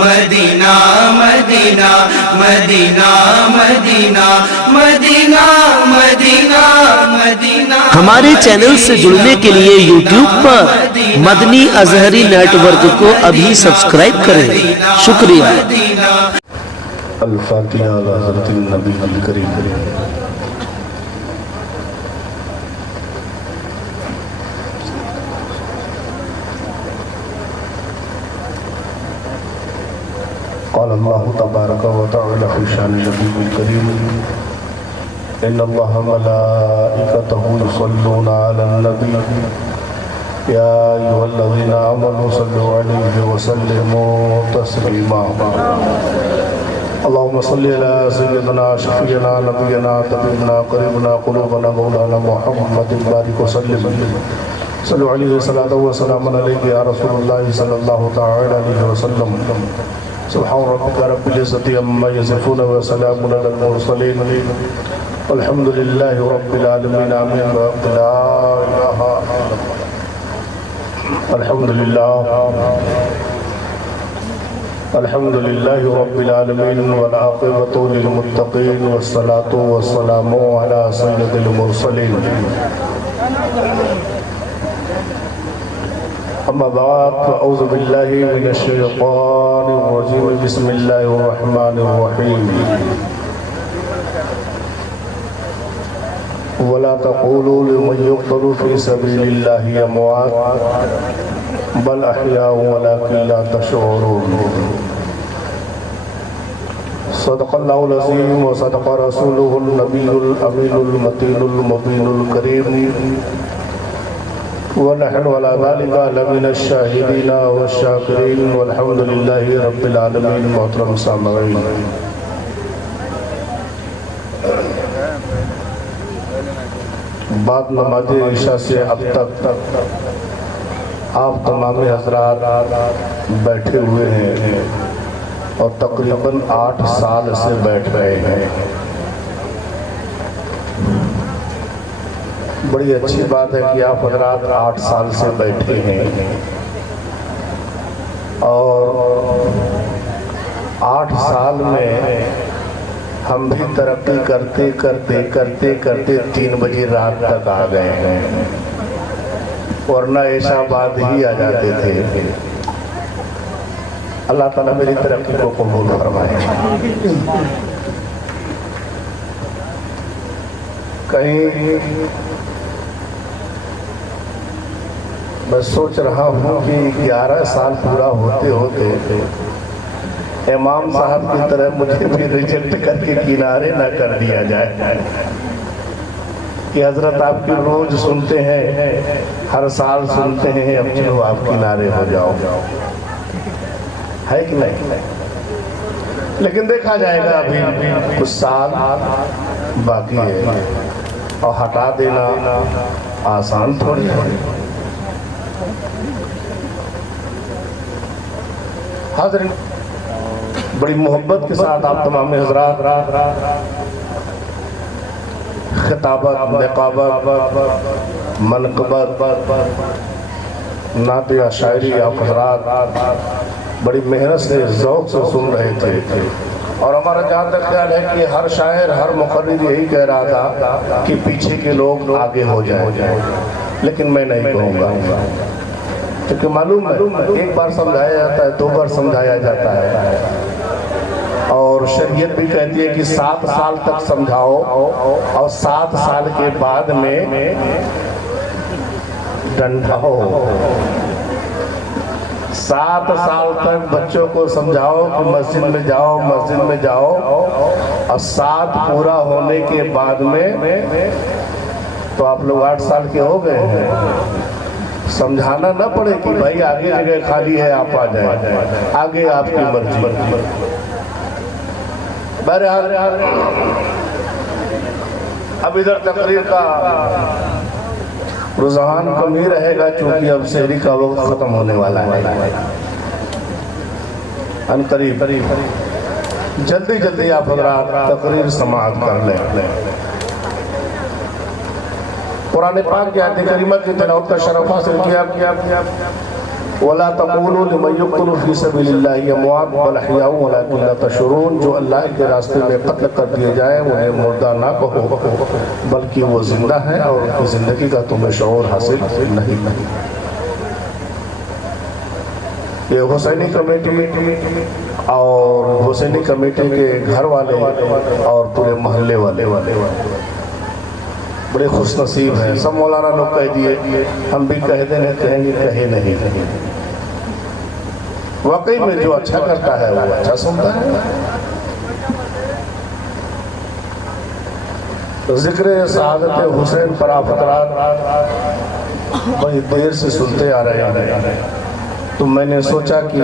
مدینہ مدینہ مدینہ مدینہ مدینہ مدینہ مدینہ۔ ہمارے چینل سے جڑنے کے لیے یوٹیوب پر مدنی ازہری نیٹ ورک کو ابھی سبسکرائب کریں۔ شکریہ۔ الفاتحہ علی حضرت النبی الکریم۔ قال اللہ تبارک و تعالی فی شان نبی الکریم ان اللہ ملائکتہ یصلون علی النبی یا ایھا الذین آمنوا صلوا علیہ وسلموا تسلیما۔ اللهم صل على سيدنا شفيعنا نبينا طبيبنا قريبنا قلوبنا مولانا محمد بارك وسلم صلوا عليه صلاة وسلام عليك يا رسول الله صلى الله تعالى عليه وسلم سبحان ربك رب العزة عما يصفون وسلام على المرسلين والحمد لله رب العالمين آمين لا إله إلا الله الحمد لله الحمد لله رب العالمين والعاقبة للمتقين والصلاة والسلام على سيد المرسلين أما بعد فأعوذ بالله من الشيطان الرجيم بسم الله الرحمن الرحيم ولا تقولوا لمن يقتل في سبيل الله أموات بل احیاء ولکن لا تشعرون۔ صدق اللہ العظیم وصدق رسولہ النبی الامین المتین المبین الکریم ونحن على ذلك لمن الشاہدین والشاکرین والحمد للہ رب العالمین۔ محترم سامعین، بعد نماز عشاء سے اب تک آپ تمام حضرات بیٹھے ہوئے ہیں اور تقریباً 8 سال سے بیٹھ رہے ہیں۔ بڑی اچھی بات ہے کہ آپ حضرات 8 سال سے بیٹھے ہیں اور 8 سال میں ہم بھی ترقی کرتے کرتے کرتے کرتے 3 بجے رات تک آ گئے ہیں، ورنہ عشاء بعد ہی آ جاتے تھے۔ اللہ تعالیٰ میری ترقی کو قبول فرمائے۔ کہیں میں سوچ رہا ہوں کہ 11 سال پورا ہوتے ہوتے امام صاحب کی طرح مجھے بھی ریجیکٹ کر کے کنارے نہ کر دیا جائے کہ حضرت آپ کی روز سنتے ہیں، ہر سال سنتے ہیں، اب چلو آپ کنارے ہو جاؤ، ہے کہ نہیں؟ لیکن دیکھا جائے گا، ابھی کچھ سال باقی ہے اور ہٹا دینا آسان تھوڑی ہے۔ حاضرین، بڑی محبت کے ساتھ آپ تمام حضرات خطابت، نقابت، منقبت، نعت یا شاعری آپ حضرات بڑی محنت سے ذوق سے سن رہے تھے، اور ہمارا جہاں تک خیال ہے کہ ہر شاعر، ہر مقرر یہی کہہ رہا تھا کہ پیچھے کے لوگ آگے ہو جائیں، لیکن میں نہیں کہوں گا، کیونکہ معلوم ہے ایک بار سمجھایا جاتا ہے، 2 بار سمجھایا جاتا ہے، اور شریعت بھی کہتی ہے کہ 7 سال تک سمجھاؤ اور 7 سال کے بعد میں ڈنڈاؤ۔ 7 سال تک بچوں کو سمجھاؤ کہ مسجد میں جاؤ، مسجد میں جاؤ، اور 7 پورا ہونے کے بعد میں تو آپ لوگ 8 سال کے ہو گئے ہیں۔ سمجھانا نہ پڑے کہ بھائی آگے جگہ خالی ہے، آپ آ جائیں، آگے آپ کی مرضی۔ بہرحال اب ادھر تقریر کا رجحان کم ہی رہے گا، چونکہ اب سحری کا وقت ختم ہونے والا ہے، ان قریب جلدی جلدی آپ حضرات تقریر سماعت کر لیں۔ قرآن پاک کی آیت کریمہ کی تلاوت کا شرف حاصل کیا وَلَا تَقُولُوا لِمَنْ يُقْتَلُ فِي سَبِيلِ اللَّهِ أَمْوَاتٌ بَلْ أَحْيَاءٌ وَلَكِنْ لَا تَشْعُرُونَ، جو اللہ کے راستے میں قتل کر دیے جائیں انہیں مردہ نہ کہو بلکہ وہ زندہ ہیں اور ان کی زندگی کا تمہیں شعور حاصل نہیں۔ یہ حسینی کمیٹی اور حسینی کمیٹی کے گھر والے اور پورے محلے والے بڑے خوش نصیب ہیں۔ سب مولانا لوگ کہہ دیے، ہم بھی کہہ دینے کہیں گے، کہے نہیں۔ واقعی میں جو اچھا کرتا ہے وہ اچھا سنتا ہے۔ ذکر سعادت حسین پر آپ حضرات بڑی دیر سے سنتے آ رہے ہیں، تو میں نے سوچا کہ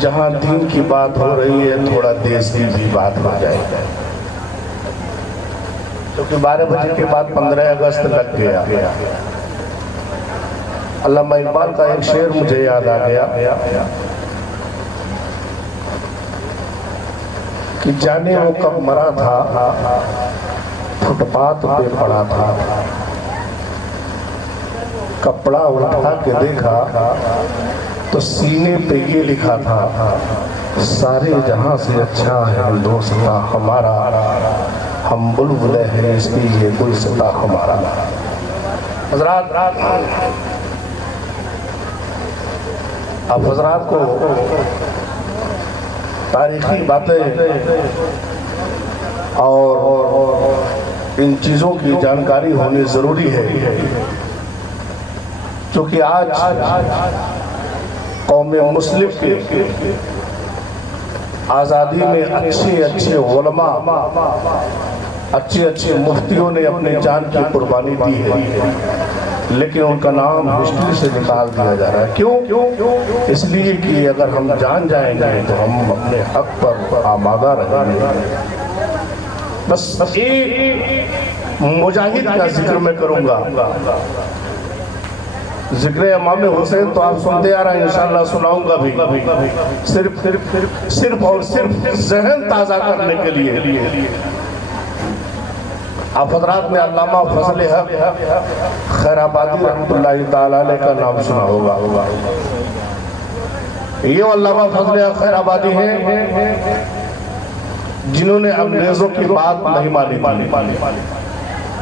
جہاں دین کی بات ہو رہی ہے تھوڑا دیس کی بھی بات ہو جائے گا، کیونکہ 12 بجے کے بعد 15 اگست لگ گیا۔ علامہ اقبال کا ایک شعر مجھے یاد آ گیا کہ جانے وہ کب مرا تھا، فٹ پاتھ پہ پڑا تھا، کپڑا اٹھا کے دیکھا تو سینے پہ یہ لکھا تھا، سارے جہاں سے اچھا ہے ہندوستاں ہمارا، ہم بلبلے ہیں اس کی یہ گلستاں ہمارا۔ حضرات، آپ حضرات کو تاریخی باتیں اور ان چیزوں کی جانکاری ہونی ضروری ہے، کیونکہ آج قوم مسلم کے آزادی میں اچھے علماء، اچھے مفتیوں نے اپنے جان کی قربانی دی ہے، لیکن ان کا نام ہسٹری سے نکال دیا جا رہا ہے۔ کیوں؟ اس لیے کہ اگر ہم جان جائیں گے تو ہم اپنے حق پر آمادہ رہیں گے۔ بس ایک مجاہد کا ذکر میں کروں گا، ذکر امام حسین تو آپ سنتے آ رہے ہیں، انشاءاللہ سناؤں گا بھی، صرف اور صرف ذہن تازہ کرنے کے لیے۔ آپ حضرات نے علامہ فضل حق خیر آبادی رحمۃ اللہ تعالیٰ علیہ کا نام سنا ہوگا۔ یہ علامہ فضل حق خیر آبادی ہیں جنہوں نے انگریزوں کی بات نہیں مانی،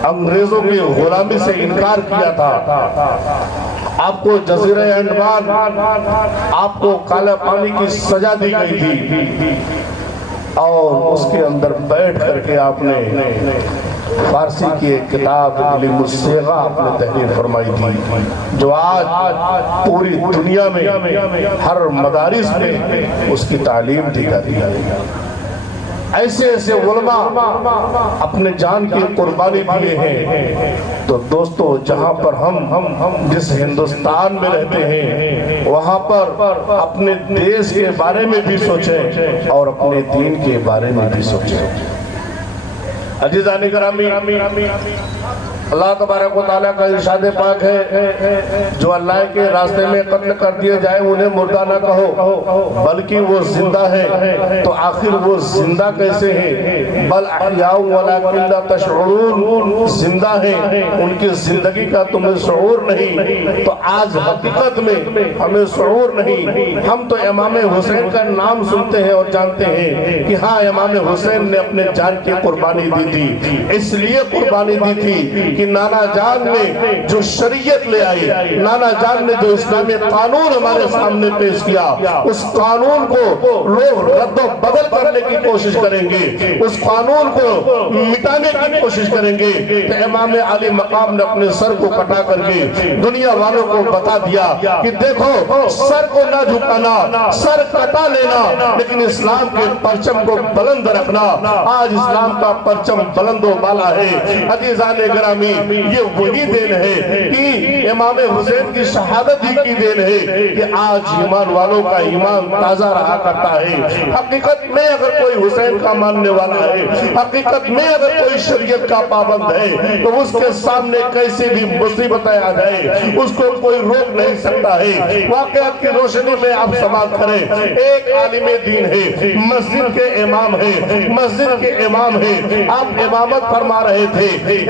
انگریزوں کی غلامی سے انکار کیا تھا۔ آپ کو جزیرہ انڈمان، آپ کو کالے پانی کی سزا دی گئی تھی، اور اس کے اندر بیٹھ کر کے آپ نے فارسی کی ایک کتاب علم الصیغہ آپ نے تحریر فرمائی تھی، جو آج پوری دنیا میں ہر مدارس میں اس کی تعلیم دی جاتی ہے۔ ایسے علماء اپنے جان کی قربانی دیے ہیں۔ تو دوستو، جہاں پر ہم جس ہندوستان میں رہتے ہیں وہاں پر اپنے دیش کے بارے میں بھی سوچیں اور اپنے دین کے بارے میں بھی سوچیں۔ عزیزان گرامی، اللہ تبارک و تعالیٰ کا ارشاد پاک ہے، جو اللہ کے راستے میں قتل کر دیے جائیں انہیں مردہ نہ کہو بلکہ وہ زندہ ہے۔ تو آخر وہ زندہ کیسے ہیں؟ بل احیاء ولکن لا تشعرون، زندہ ہیں، ان کی زندگی کا تمہیں شعور نہیں۔ تو آج حقیقت میں ہمیں شعور نہیں۔ ہم تو امام حسین کا نام سنتے ہیں اور جانتے ہیں کہ ہاں امام حسین نے اپنے جان کی قربانی دی تھی، اس لیے قربانی دی تھی کہ نانا جان نے جو شریعت لے آئی، نانا جان نے جو اسلامی قانون ہمارے سامنے پیش کیا، اس قانون کو لوگ رد و بدل کرنے کی کوشش کریں گے، اس قانون کو مٹانے کی کوشش کریں گے۔ تو امام علی مقام نے اپنے سر کو کٹا کر کے دنیا والوں کو بتا دیا کہ دیکھو، سر کو نہ جھکانا، سر کٹا لینا، لیکن اسلام کے پرچم کو بلند رکھنا۔ آج اسلام کا پرچم بلند و بالا ہے۔ عزیزان گرامی، یہ وہی دین ہے کہ امام حسین کی شہادت ہی کی دین ہے کہ آج ایمان والوں کا ایمان تازہ رہا کرتا ہے۔ حقیقت میں اگر کوئی حسین کا ماننے والا ہے، حقیقت میں اگر کوئی شریعت کا پابند ہے، تو اس کے سامنے کیسے بھی مصیبتیں آ جائے اس کو کوئی روک نہیں سکتا ہے۔ واقعات کی روشنی میں آپ سماعت کریں، ایک عالم دین ہے، مسجد کے امام ہے، مسجد کے امام ہے، آپ امامت فرما رہے تھے،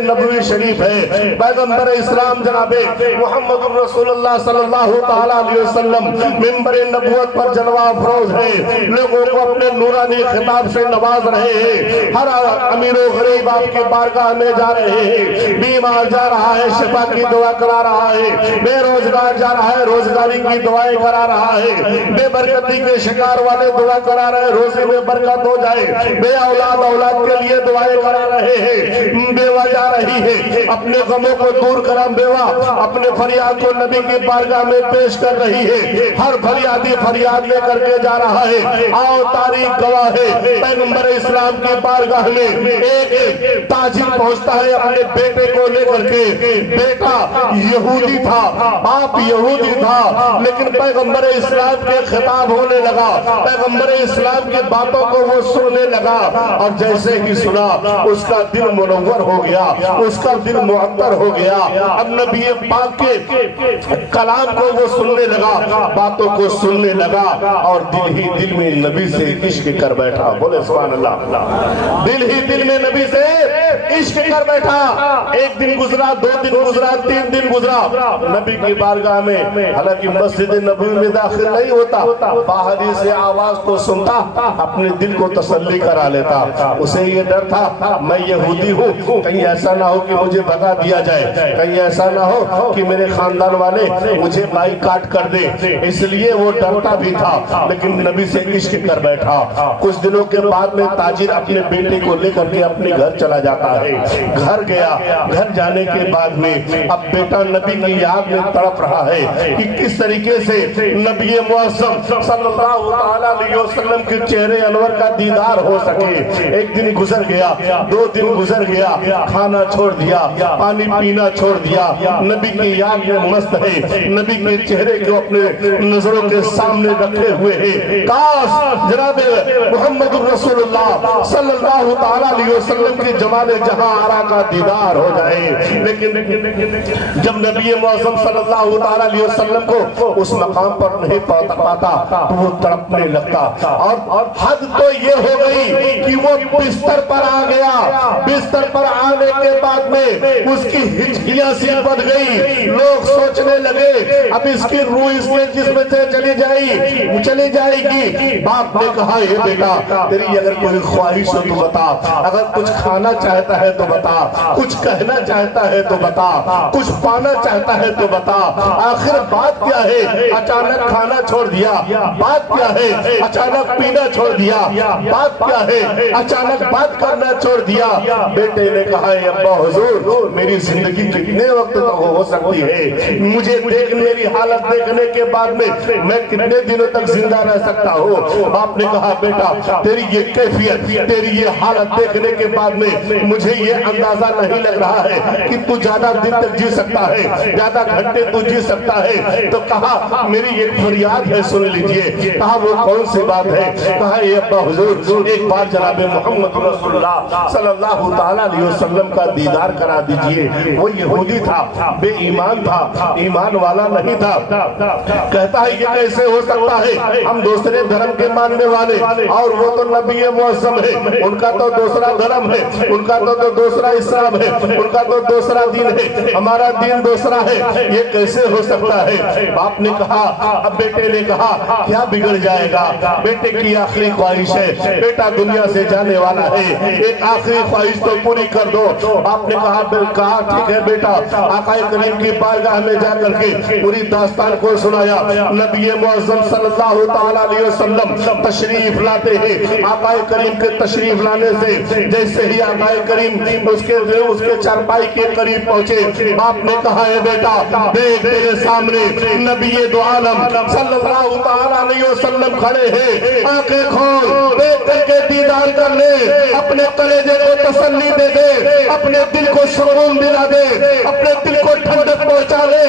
نبوی شریف ہے، پیغمبر اسلام جناب محمد رسول اللہ صلی اللہ تعالیٰ علیہ وسلم منبر نبوت پر جلوہ افروز ہے، لوگوں کو اپنے نورانی خطاب سے نواز رہے ہیں۔ ہر امیر و غریب آپ کے بارگاہ میں جا رہے ہیں، بیمار جا رہا ہے شفا کی دعا کرا رہا ہے، بے روزگار جا رہا ہے روزگاری کی دعائیں کرا رہا ہے، بے برکتی کے شکار والے دعا کرا رہے ہیں روزی میں برکت ہو جائے، بے اولاد اولاد کے لیے دعائیں کرا رہے ہیں، بیوہ جا رہی ہے اپنے غموں کو دور کرا، بیوہ اپنے فریاد کو نبی کی بارگاہ میں پیش کر رہی ہے، ہر فریادی فریاد لے کر کے جا رہا ہے۔ آؤ تاریخ گواہ ہے، پیغمبر اسلام کی بارگاہ میں ایک تاجر پہنچتا ہے اپنے بیٹے کو لے کر کے، بیٹا یہودی تھا، باپ یہودی تھا، لیکن پیغمبر اسلام کے خطاب ہونے لگا، پیغمبر اسلام کی باتوں کو وہ سننے لگا، اور جیسے ہی سنا اس کا دل منور ہو گیا، اس کا دل معطر ہو گیا، اب نبی پاک کے کلام کو وہ سننے لگا، باتوں کو سننے لگا، اور دل ہی دل میں نبی سے عشق کر بیٹھا۔ بولے سبحان اللہ، دل ہی دل میں نبی سے عشق کر بیٹھا۔ ایک دن گزرا، دو دن گزرا، تین دن گزرا، نبی کی بارگاہ میں حالانکہ مسجد نبوی میں داخل نہیں ہوتا، باہر ہی سے آواز تو سنتا، اپنے دل کو تسلی کرا لیتا۔ اسے یہ ڈر تھا میں یہودی ہوں، کہیں ایسا نہ ہو کہ مجھے بھگا دیا جائے، کہیں ایسا نہ ہو کہ میرے خاندان والے مجھے بائی کاٹ کر دے، اس لیے وہ ڈرتا بھی تھا، لیکن نبی سے عشق کر بیٹھا۔ کچھ دنوں کے بعد میں تاجر اپنے بیٹے کو لے کر کے اپنے گھر چلا جاتا ہے، گھر گیا، گھر جانے کے بعد میں اب بیٹا نبی کی یاد میں تڑپ رہا ہے کہ کس طریقے سے نبی معظم صلی اللہ علیہ وسلم کے چہرے انور کا دیدار ہو سکے۔ ایک دن گزر گیا، دو دن گزر گیا، کھانا چھوڑ دیا، پانی پینا چھوڑ دیا، نبی کی یاد میں مست ہے، نبی کے چہرے کو اپنے نظروں کے سامنے رکھے ہوئے ہے۔ کاش جناب محمد رسول اللہ صلی اللہ تعالیٰ علیہ وسلم کی جمال جہاں آرا کا دیدار ہو جائے، لیکن جب نبی معظم صلی اللہ تعالیٰ علیہ وسلم کو اس مقام پر نہیں پاتا تو وہ تڑپنے لگتا، اور حد تو یہ ہو گئی کہ وہ بستر پر آ گیا، بستر پر آنے کے بعد میں اس کی ہچکیاں سی بڑھ گئی، لوگ سوچنے لگے اب اس کی روح اس کے جسم سے چلی جائے گی۔ باپ نے کہا یہ بیٹا تیری اگر کوئی خواہش ہو تو بتا، اگر کچھ کھانا چاہتا ہے تو بتا، کچھ کہنا چاہتا ہے تو بتا، کچھ پانا چاہتا ہے تو بتا، آخر بات کیا ہے؟ اچانک کھانا چھوڑ دیا، بات کیا ہے؟ اچانک پینا چھوڑ دیا، بات کیا ہے؟ اچانک بات کرنا چھوڑ دیا۔ بیٹے نے کہا اے ابا حضور میری زندگی کتنے وقت تک ہو سکتی ہے؟ مجھے میری حالت دیکھنے کے بعد میں کتنے دنوں تک زندہ رہ سکتا ہوں؟ باپ نے کہا بیٹا تیری یہ کیفیت، تیری یہ حالت دیکھنے کے بعد میں مجھے یہ اندازہ نہیں لگ رہا ہے کہ تو زیادہ دن تک جی سکتا ہے، زیادہ گھنٹے تو جی سکتا ہے۔ تو کہا میری ایک فریاد ہے سن لیجئے۔ کہا وہ کون سی بات ہے؟ کہا اے ابا حضور ایک بار جناب محمد رسول اللہ صلی اللہ تعالیٰ علیہ وسلم کا دیدار کرا دیجئے۔ وہ یہودی تھا، بے ایمان تھا، ایمان والا نہیں تھا۔ کہتا ہے یہ کیسے ہو سکتا ہے؟ ہم دوسرے دھرم کے ماننے والے، اور وہ تو نبی معظم ہے، ان کا تو دوسرا دھرم ہے، ان کا تو دوسرا اسلام ہے، ان کا تو دوسرا دین ہے، ہمارا دین دوسرا ہے، یہ کیسے ہو سکتا ہے؟ باپ نے کہا، اب بیٹے نے کہا کیا بگڑ جائے گا؟ بیٹے کی آخری خواہش ہے، بیٹا دنیا سے جانے والا ہے، ایک آخری خواہش تو پوری کر دو۔ باپ نے کہا ٹھیک ہے بیٹا۔ آقا کریم کی بارگاہ میں جا کر کے پوری داستان کو سنایا۔ نبی معظم صلی اللہ تعالیٰ علیہ وسلم تشریف لاتے ہیں۔ آقا کریم کے تشریف لانے سے جیسے ہی آقا کریم اس کے چارپائی کے قریب پہنچے، باپ نے کہا ہے بیٹا دیکھ تیرے سامنے نبی دو عالم صلی اللہ تعالیٰ علیہ وسلم کھڑے ہیں، آنکھیں کھول دیکھ کر کے دیدار کر لے، اپنے کلیجے کو تسلی دے دے، اپنے دل کو سکون دلا دے، اپنے دل کو ٹھنڈک پہنچا لے۔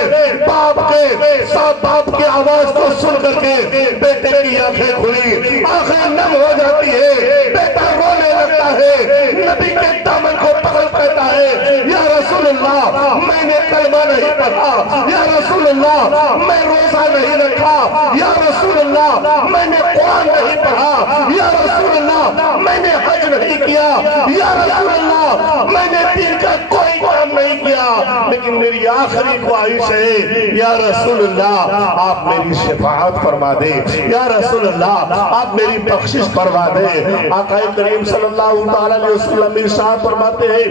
باپ کی آواز کو سن کر کے بیٹے کی آنکھیں کھلی، آنکھیں نم ہو جاتی ہے، بیٹا رونے لگتا کہتا ہے, نبی کے دامن کو پکڑ کہتا ہے, یا رسول اللہ میں نے کلمہ نہیں پڑھا, یا رسول اللہ میں روزہ نہیں رکھا, یا رسول اللہ میں نے قرآن نہیں پڑھا, یا رسول اللہ میں نے حج نہیں کیا, یا رسول اللہ میں نے دین کا کوئی کام نہیں کیا, لیکن میری آخری خواہش ہے یا رسول اللہ آپ میری شفاعت فرما دے, یا رسول اللہ آپ میری بخشش فرما دے. آقا کریم صلی اللہ علیہ وسلم ارشاد فرماتے ہیں,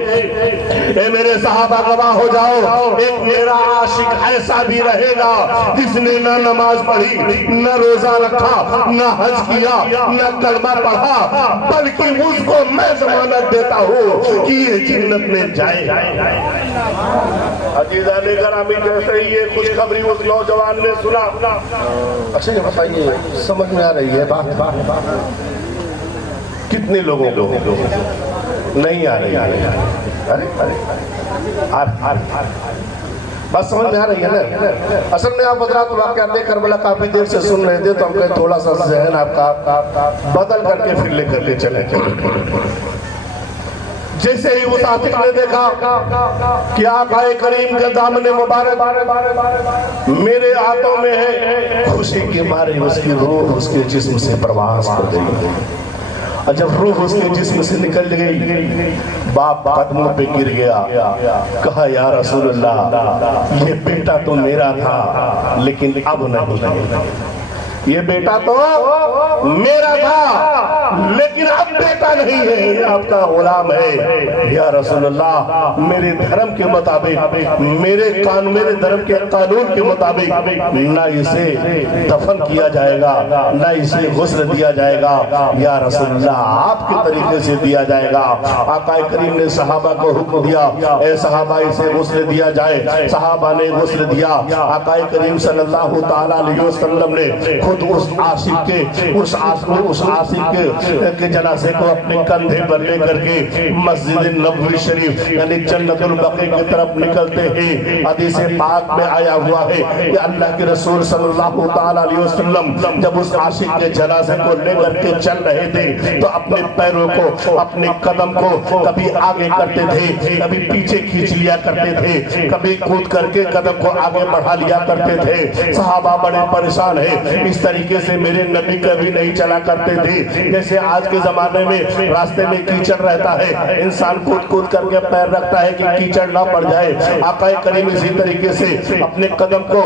اے میرے صحابہ گواہ ہو جاؤ, ایک میرا عاشق ایسا بھی رہے گا جس نے نہ نماز پڑھی, نہ روزہ رکھا, نہ حج کیا, نہ کلمہ پڑھا, بلکہ اس کو میں ضمانت دیتا ہوں کہ یہ جنت میں جائے. عزیزان گرامی, جیسے ہی یہ خوشخبری اس نوجوان نے سنا, اچھا یہ بتائیے سمجھ میں آ رہی ہے بات؟ کتنے لوگوں کو نہیں آ رہی ہے؟ بس سمجھ میں آ رہی ہے نا؟ اصل میں آپ حضرات واقعات کربلا کافی دیر سے سن رہے تھے, تو ہم کہیں تھوڑا سا ذہن آپ کا بدل کر کے پھر لے کر کے چلیں. جیسے ہی اس عاشق نے دیکھا کہ آقا کریم کا دامن مبارک میرے ہاتھوں میں ہے, خوشی کے مارے اس کی روح اس کے جسم سے پرواز کر گئی, اور جب روح اس کے جسم سے نکل گئی باپ قدموں پہ گر گیا, کہا یا رسول اللہ یہ بیٹا تو میرا تھا لیکن اب نہیں, یہ بیٹا تو میرا تھا لیکن اب بیٹا نہیں ہے, یہ آپ کا غلام ہے. یا رسول اللہ میرے دھرم کے مطابق, میرے دھرم کے قانون کے مطابق نہ اسے دفن کیا جائے گا, نہ اسے غسل دیا جائے گا, یا رسول اللہ آپ کے طریقے سے دیا جائے گا. آقا کریم نے صحابہ کو حکم دیا, اے صحابہ اسے غسل دیا جائے. صحابہ نے غسل دیا. آقا کریم صلی اللہ تعالیٰ علیہ وسلم نے خود اس عاشق کے جنازے کو اپنے کندھے پر لے کر کے مسجد نبوی شریف یعنی جنت البقیع کی طرف نکلتے ہیں. حدیث پاک میں آیا ہوا ہے کہ اللہ کے رسول صلی اللہ تعالیٰ علیہ وسلم جب اس عاشق کے جنازے کو لے کر کے چل رہے تھے تو اپنے پیروں کو, اپنے قدم کو کبھی آگے کرتے تھے, کبھی پیچھے کھینچ لیا کرتے تھے, کبھی کود کر کے قدم کو آگے بڑھا لیا کرتے تھے. صحابہ بڑے پریشان ہیں, اس طریقے سے میرے نبی کبھی نہیں چلا کرتے تھے. جیسے آج کے زمانے میں راستے میں کیچڑ رہتا ہے, انسان کود کود کر کے پیر رکھتا ہے کہ کیچڑ نہ پڑ جائے. آقا کریم اسی طریقے سے اپنے قدم کو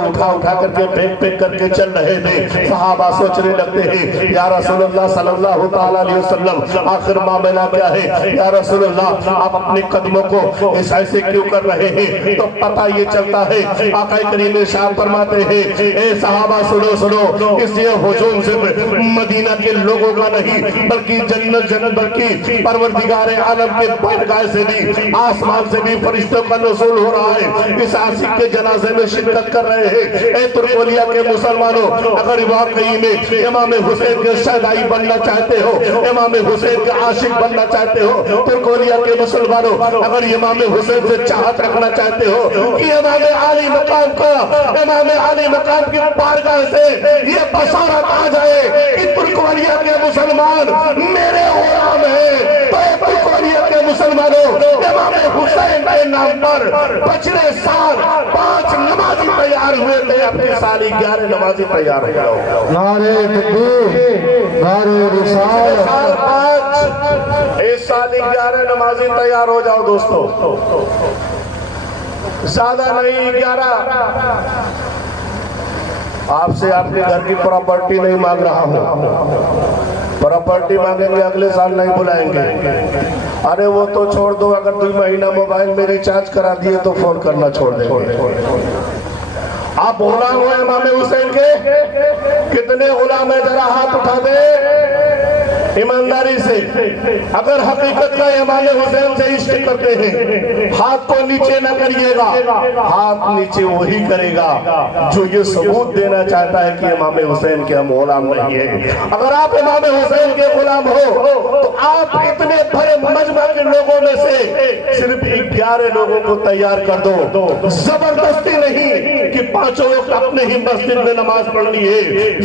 اٹھا کر کے پھینک کر کے چل رہے تھے. صحابہ سوچنے لگتے ہیں یا رسول اللہ صلی اللہ تعالیٰ علیہ وسلم آخر معاملہ کیا ہے؟ یا رسول اللہ آپ اپنے قدموں کو ایسے کیوں کر رہے ہیں؟ تو پتہ یہ چلتا ہے, آقا کریم ارشاد فرماتے ہیں, اے صحابہ سنو, اس یہ ہجوم صرف مدینہ کے لوگوں کا نہیں بلکہ جنت بلکہ پروردگار عالم کے بارگاہ سے بھی, آسمان سے بھی فرشتوں کا نزول ہو رہا ہے. اس عاشق کے جنازے میں شرکت کر رہے ہیں. اے ترکولیا کے مسلمانوں, اگر واقعی میں امام حسین کے شہدائی بننا چاہتے ہو, امام حسین کے عاشق بننا چاہتے ہو, ترکولیا کے مسلمانوں اگر امام حسین سے چاہت رکھنا چاہتے ہو کہ امام عالی مقام کی بارگاہ سے یہ بشارت آ جائے کہ ترکولیا کے مسلمان میرے غلام ہیں, تو اے ترکولیا کے مسلمانوں امام حسین کے نام پر پچھلے سال 5 نمازی تیار ہوئے تھے, اپنے سال 11 نمازی تیار ہو جاؤ. نعرہ تکبیر, نعرہ رسالت. اس سال 11 نمازی تیار ہو جاؤ دوستو, زیادہ نہیں 11. آپ سے آپ کے گھر کی پراپرٹی نہیں مانگ رہا ہوں, پراپرٹی مانگیں گے اگلے سال نہیں بلائیں گے. ارے وہ تو چھوڑ دو, اگر 2 مہینہ موبائل میں ریچارج کرا دیے تو فون کرنا چھوڑ دیں گے. آپ غلام ہوئے امام حسین کے, کتنے غلام ہیں ذرا ہاتھ اٹھا دے ایمانداری سے. اگر حقیقت کا امام حسین سے عشق کرتے ہیں ہاتھ کو نیچے نہ کریے گا, ہاتھ نیچے وہی کرے گا جو یہ ثبوت دینا چاہتا ہے کہ امام حسین کے ہم غلام نہیں ہیں. اگر آپ امام حسین کے غلام ہو تو آپ اتنے بڑے مجمع کے لوگوں میں سے صرف 11 لوگوں کو تیار کر دو. زبردستی نہیں کہ 5 وقت اپنے ہی مسجد میں نماز پڑھنی ہے,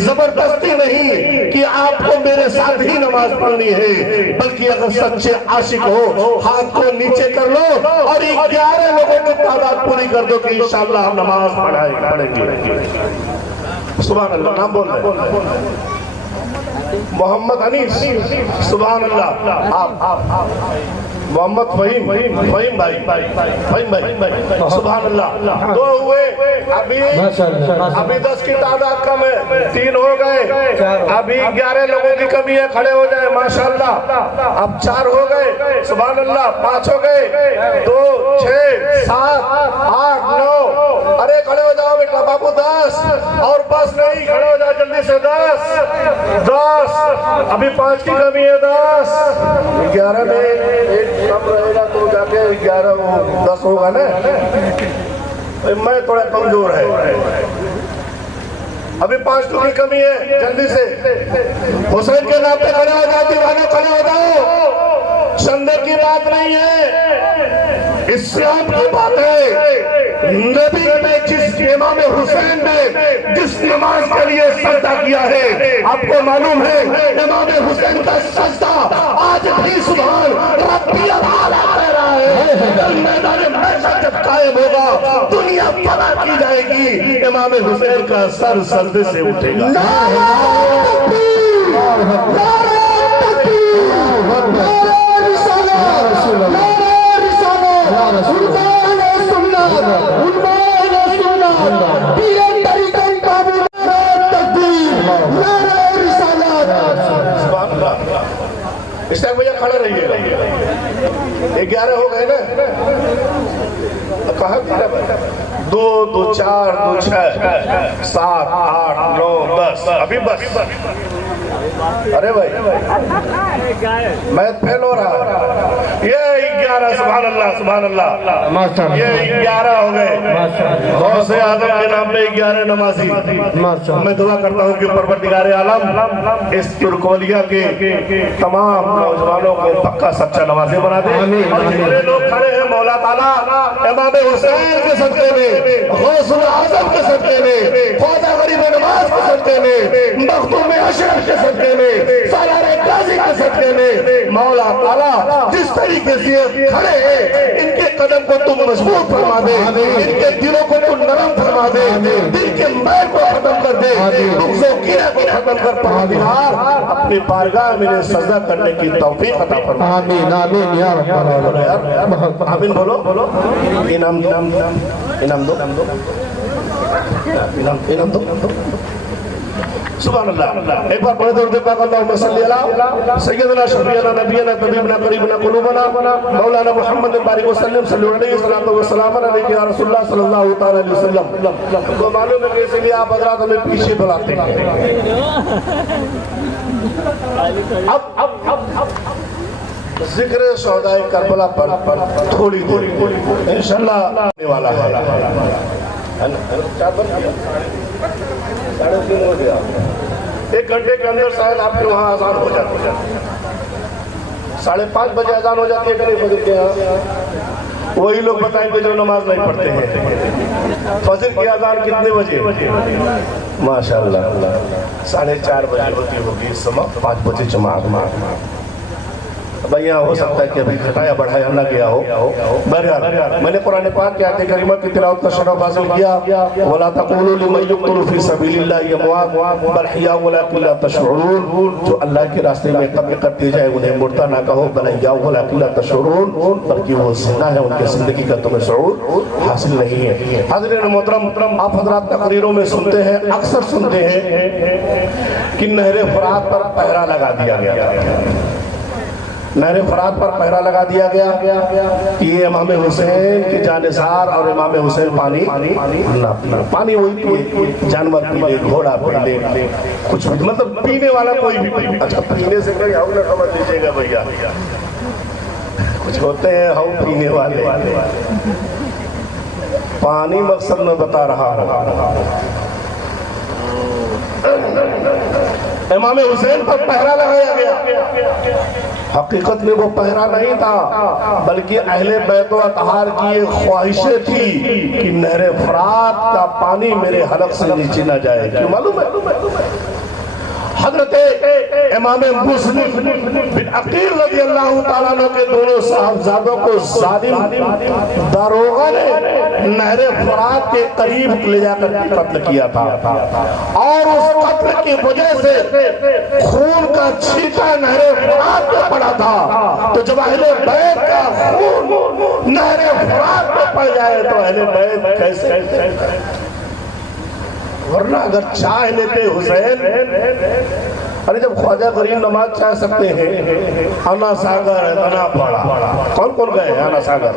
زبردستی نہیں کہ آپ کو میرے ساتھ ہی نماز پڑھنی کرنی ہے، بلکہ اگر سچے عاشق ہو ہاتھ کو نیچے کر لو اور 11 لوگوں کی تعداد پوری کر دو کہ انشاءاللہ ہم نماز پڑھیں گے. سبحان اللہ. نام بول رہے ہیں محمد انیس. سبحان اللہ. آپ محمد فہیم بھائی. سبحان اللہ. 2 ہوئے. ابھی 10 کی تعداد کم ہے. 3 ہو گئے. ابھی 11 لوگوں کی کمی ہے. کھڑے ہو جائے ماشاءاللہ. اب 4 ہو گئے. سبحان اللہ. 5 ہو گئے. 2 6 7 8 9. ارے کھڑے ہو جاؤ بیٹا بابو. 10 اور بس نہیں. کھڑے ہو جاؤ جلدی سے. 10 ابھی 5 کی کمی ہے. 10 11 میں ایک کم رہے گا تو جا کے 11 10 ہوگا نا. میں تھوڑا کمزور ہے. ابھی 5 کی کمی ہے. جلدی سے حسین کے نام پہ کھڑے ہو جاؤ. دیوانے کھڑے ہو جاؤ. چندے کی بات نہیں ہے, اسلام کی بات ہے. نبی نے جس امام حسین نے جس نماز کے لیے سجدہ کیا ہے, آپ کو معلوم ہے امام حسین کا سجدہ آج بھی سبحان ربی الاعلی کہہ رہا ہے. میدان محشر جب قائم ہوگا دنیا فنا کی جائے گی, امام حسین کا سر سجدے سے اٹھے گا. اس ٹائم بھیا کھڑا رہیے گا. 11 ہو گئے نا, کہاں 2 2 4 2 6 7 8 9 10. ابھی بس. ارے بھائی میں فیل ہو رہا. یہ 11 سبحان اللہ سبحان اللہ. یہ 11 ہو گئے. غوث اعظم کے نام پہ 11 نمازی. میں دعا کرتا ہوں کہ پروردگار عالم اس ترکولیا کے تمام نوجوانوں کو پکا سچا نمازی بنا دے. اور جتنے لوگ کھڑے ہیں مولا تعالیٰ امام حسین کے صدقے میں, غوث اعظم کے صدقے میں, خواجہ غریب نواز کے صدقے میں, مخدوم اشرف کے صدقے میں, سالار غازی کے صدقے میں, مولا تعالیٰ جس طریقے سے کھڑے ہیں ان کے قدم کو تم مضبوط فرما دے, ان کے دلوں کو تم نرم فرما دے, دل کے میل کو ختم کر دے, بغض و کینہ کو ختم کر. پروردگار اپنی بارگاہ میں سجدہ کرنے کی توفیق عطا فرما. آمین آمین یا رب العالمین. آمین بولو. انعام دو انعام دو. سبحان اللہ. ایک بار پڑھ دے پاک اللہم صلی اللہ سیدنا شفیعنا نبینا طبیبنا قریبنا قلوبنا مولانا محمد بارک وسلم صلی اللہ علیہ وسلم وسلام علیہ یا رسول اللہ صلی اللہ تعالی علیہ وسلم. کو معلوم ہے کہ اس لیے آپ حضرات ہمیں پیچھے بلاتے ہیں. اب ذکر شہدائے کربلا پر تھوڑی انشاءاللہ آنے والا ہے. 3:30 ہو گیا. 1 گھنٹے کے اندر شاید آپ کے وہاں اذان ہو جاتی ہے. 5:30 بجے اذان ہو جاتی ہے کہ نہیں فجر کے یہاں؟ وہی لوگ بتائیں گے جو نماز نہیں پڑھتے ہیں. فجر کی اذان کتنے بجے؟ ماشاءاللہ 4:30 بجے ہوتی ہوگی. اس سماں 5 بجے جماعت. بھئی یہاں ہو سکتا ہے کہ ابھی گھٹایا بڑھایا نہ گیا ہو. بہرحال میں نے قرآن پاک کی آیت کریمہ کی تلاوت کا شرف حاصل کیا. وَلَا تَقُولُوا لِمَن يُقْتَلُ فِي سَبِيلِ اللَّهِ أَمْوَاتٌ بَلْ أَحْيَاءٌ وَلَكِنْ لَا تَشْعُرُونَ. جو اللہ کے راستے میں قتل کر دی جائے انہیں مردہ نہ کہو, بَلْ أَحْيَاءٌ وَلَكِنْ لَا تَشْعُرُونَ, بلکہ وہ زندہ ہے, ان کے زندگی کا تمہیں شعور حاصل نہیں ہے. حاضرین محترم, آپ حضرات تقریروں میں سنتے ہیں, اکثر سنتے ہیں کہ نہر فرات پر پہرا لگا دیا گیا. نہر فرات پر پہرا لگا دیا گیا کہ یہ امام حسین کی جانثار اور امام حسین پانی وہی پیے, جانور پی لے, گھوڑا پی لے, کچھ بھی مطلب پینے والا کوئی بھی. اچھا پینے سے کوئی ہاؤ نہ سمجھ لیجیے گا بھیا, کچھ ہوتے ہیں ہاؤ پینے والے. پانی مقصد میں بتا رہا ہوں. امام حسین پر پہرا لگایا گیا. حقیقت میں وہ پہرا نہیں تھا, بلکہ اہل بیت و اطہار کی ایک خواہشیں تھی کہ نہر فرات کا پانی میرے حلق سے نیچے نہ جائے. کیوں معلوم ہے؟ حضرت امام مسلم بن عقیل رضی اللہ تعالیٰ عنہ کے دونوں صاحبزادوں کو ظالم داروغہ نے نہر فرات کے قریب لے جا کر قتل کیا تھا، اور اس قتل کی وجہ سے خون کا چھینٹا نہر فرات پہ پڑا تھا۔ تو جب اہل بیت کا خون نہر فرات پہ پڑ جائے تو اہل بیت کیسے؟ ورنہ اگر چاہ لیتے حسین، ارے جب خواجہ غریب نماز چاہ سکتے ہیں، انا ساگر اتنا پڑا، کون کون گئے ہیں انا ساگر؟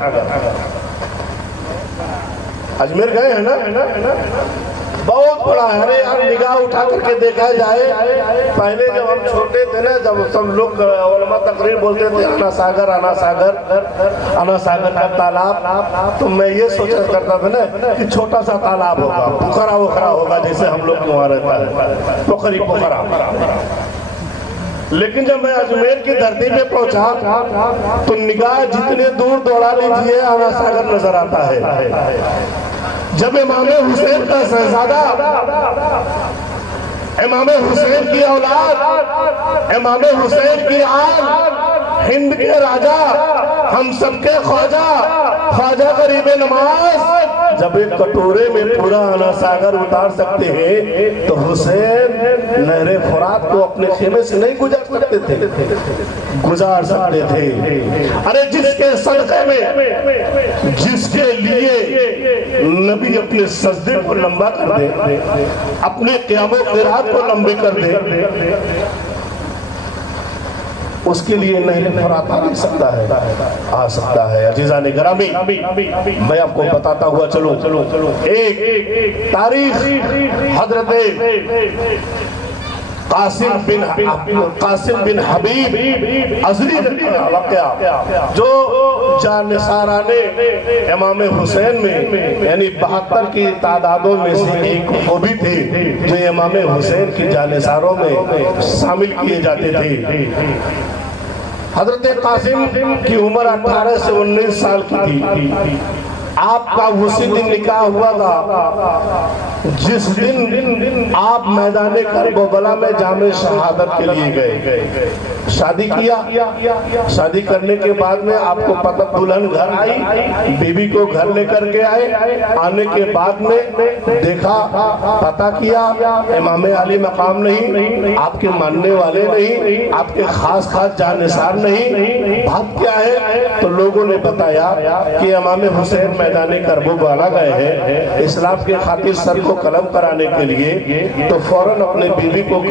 اجمیر گئے ہیں نا؟ بہت بڑا ہے۔ ارے یار نگاہ اٹھا کر کے دیکھا جائے، پہلے جب ہم چھوٹے تھے نا، جب سب لوگ علماء تقریر بولتے تھے انا ساگر انا ساگر انا ساگر کا تالاب، تو میں یہ سوچا کرتا تھا نا کہ چھوٹا سا تالاب ہوگا، پکھرا وکھرا ہوگا جیسے ہم لوگ کے وہاں رہتا ہے، پکھری پکھرا۔ لیکن جب میں اجمیر کی دھرتی پہ پہنچا تو نگاہ جتنے دور دوڑا لیجیے انا ساگر نظر آتا ہے۔ جب امام حسین کا شہزادہ، امام حسین کی اولاد، امام حسین کی آل، ہند کے راجہ، ہم سب کے خواجہ غریب نواز جب ایک کٹورے میں پورا انا ساگر اتار سکتے ہیں تو حسین نہر فرات کو اپنے خیمے سے نہیں گزار سکتے تھے، گزار سکتے تھے۔ ارے جس کے صدقے میں، جس کے لیے نبی اپنے سجدے کو لمبا کر دے، اپنے قیام و قرات کو لمبے کر دے، اس کے لیے نہر فرات آ سکتا ہے۔ عزیزان گرامی، میں آپ کو بتاتا ہوا چلو ایک تاریخ حضرت قاسم بن حبیب ازری کا واقعہ، جو جانثارانِ امام حسین میں یعنی 72 کی تعدادوں میں سے ایک وہ بھی تھے جو امام حسین کی جانثاروں میں شامل کیے جاتے تھے۔ حضرت قاسم کی عمر 18 سے 19 سال کی تھی۔ آپ کا اسی دن نکاح ہوا تھا جس دن آپ میدان کربلا میں جام شہادت کے لیے گئے۔ شادی کیا، شادی کرنے کے بعد میں آپ کو پتہ دلہن گھر آئی، بیوی کو گھر لے کر کے آئے، آنے کے بعد میں دیکھا، پتہ کیا، امام علی مقام نہیں، آپ کے ماننے والے نہیں، آپ کے خاص جانثار نہیں، بات کیا ہے؟ تو لوگوں نے بتایا کہ امام حسین میدان کربلا گئے ہیں اسلام کے خاطر سر کو قلم کرانے کے لیے۔ تو فوراً اپنے بیوی کو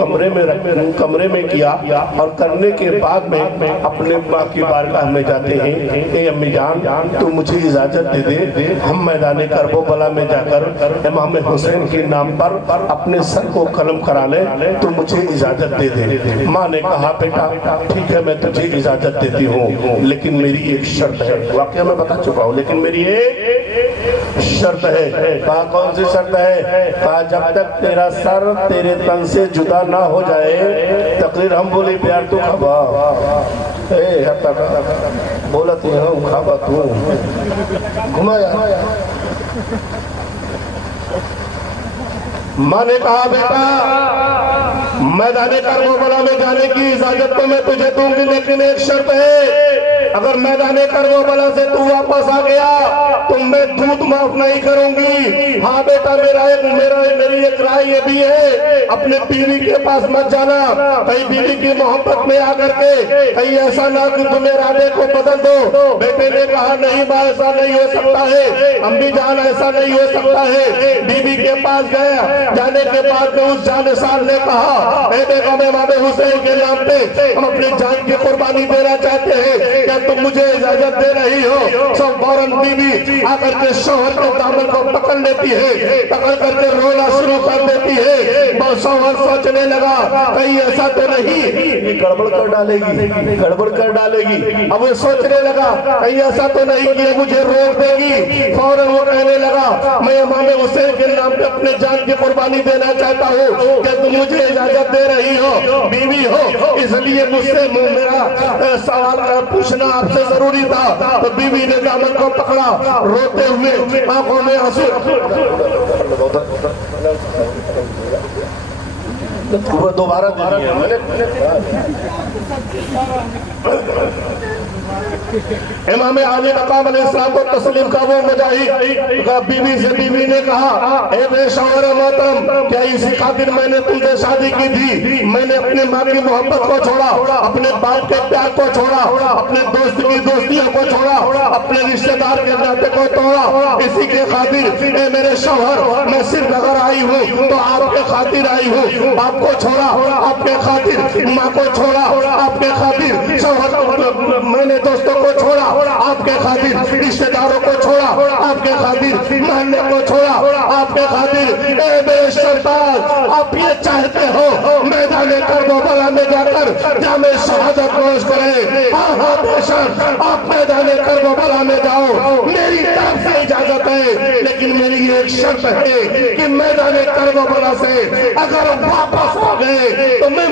کمرے میں کیا، اور کرنے کے بعد میں اپنے ماں کی بارگاہ میں جاتے ہیں، اے امی جان تو مجھے اجازت دے دے، ہم میدان کربلا میں جا کر امام حسین کے نام پر اپنے سر کو قلم کرا لیں، تو مجھے اجازت دے دے۔ ماں نے کہا بیٹا ٹھیک ہے میں تجھے اجازت دیتی ہوں، لیکن میری ایک شرط ہے۔ واقعہ میں بتا چکا ہوں، لیکن میری ایک شرط ہے۔ کہا کون سی شرط ہے؟ کہا جب تک تیرا سر تیرے تن سے جدا نہ ہو جائے۔ تقریر ہم بولی پیار تو کھبا، اے ہتا بولا تو ہوں کھبا تو گھمایا۔ ماں نے کہا بیٹا میدان کربلا میں جانے کی اجازت تو میں تجھے دوں گی، لیکن ایک شرط ہے، اگر میدان کربلا سے تو واپس آ گیا تو میں دودھ معاف نہیں کروں گی۔ ہاں بیٹا میری ایک رائے یہ بھی ہے، اپنے بیوی کے پاس مت جانا، کہیں بیوی کی محبت میں آ کر کے کہیں ایسا نہ کہ تم ارادے کو بدل دو۔ بیٹے نے کہا نہیں ماں ایسا نہیں ہو سکتا ہے، امی جان ایسا نہیں ہو سکتا ہے۔ بیوی کے پاس گیا، جانے کے بعد میں اس جانثار نے کہا اے بیگم امام حسین کے نام پہ ہم اپنی جان کی قربانی دینا چاہتے ہیں، کیا تم مجھے اجازت دے رہی ہو؟ سب فوراً بیوی آ کر کے شوہر کے دامن کو پکڑ لیتی ہے، پکڑ کر کے رونا شروع کر دیتی ہے۔ شوہر سوچنے لگا کہیں ایسا تو نہیں یہ گڑبڑ کر ڈالے گی، اب وہ سوچنے لگا کہیں ایسا تو نہیں کہ مجھے روک دے گی۔ فوراً وہ کہنے لگا میں امام حسین کے نام پہ اپنے جان کی قربانی دینا چاہتا ہوں، کہ تم مجھے اجازت دے رہی ہو؟ بیوی ہو اس لیے مجھ سے میرا سوال پوچھنا آپ سے ضروری تھا۔ تو بیوی نے دامن کو پکڑا، روتے ہوئے آنکھوں میں آنسو، وہ دوبارہ دے دیا میں نے امام علی مقام علیہ السلام کو تسلیم کا وہ مجاہد بیوی سے بیوی نے کہا اے میرے شوہر محترم کیا اسی خاطر میں نے تم سے شادی کی تھی؟ میں نے اپنے ماں کی محبت کو چھوڑا، اپنے باپ کے پیار کو چھوڑا، اپنے دوست کی دوستیوں کو چھوڑا، اپنے رشتہ دار کے ناطے کو توڑا، اسی کے خاطر اے میرے شوہر میں صرف اگر آئی ہوں تو آپ کے خاطر آئی ہوں، باپ کو چھوڑا آپ کے خاطر، ماں کو چھوڑا آپ کے خاطر، شوہر میں نے دوستوں کو چھوڑا آپ کے خاطر، رشتہ داروں کو چھوڑا آپ کے خاطر، محلے کو چھوڑا آپ کے خاطر۔ اے میرے سرتاج آپ یہ چاہتے ہو میدان کربلا میں جا کر جامِ شہادت نوش کریں؟ ہاں بے شک آپ میدان کربلا میں جاؤ، میری طرف سے اجازت ہے، لیکن میری ایک شرط ہے کہ میدان کربلا سے اگر واپس آ گئے تو میں